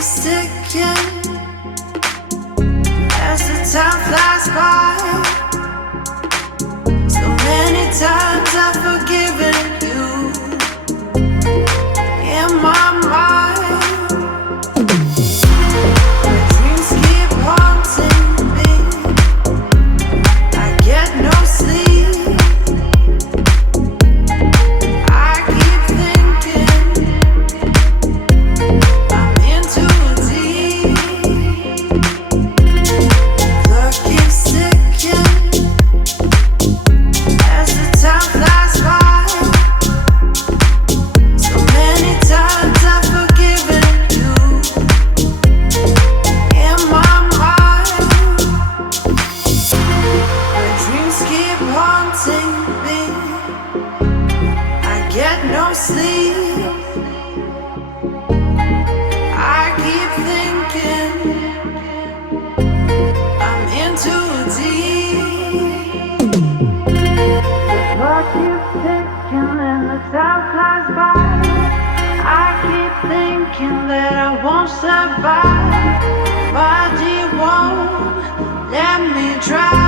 keeps ticking as the time flies by. So many times I've forgiven you in my mind. My dreams keep haunting me. I get no sleep. I keep thinking I'm in too deep. Clock keeps ticking as the time flies by. So many times I've forgiven you in my mind. My dreams keep haunting me. I get no sleep. I keep thinking I'm in too deep. The clock keeps ticking and the time flies by. I keep thinking that I won't survive, but you won't let me try.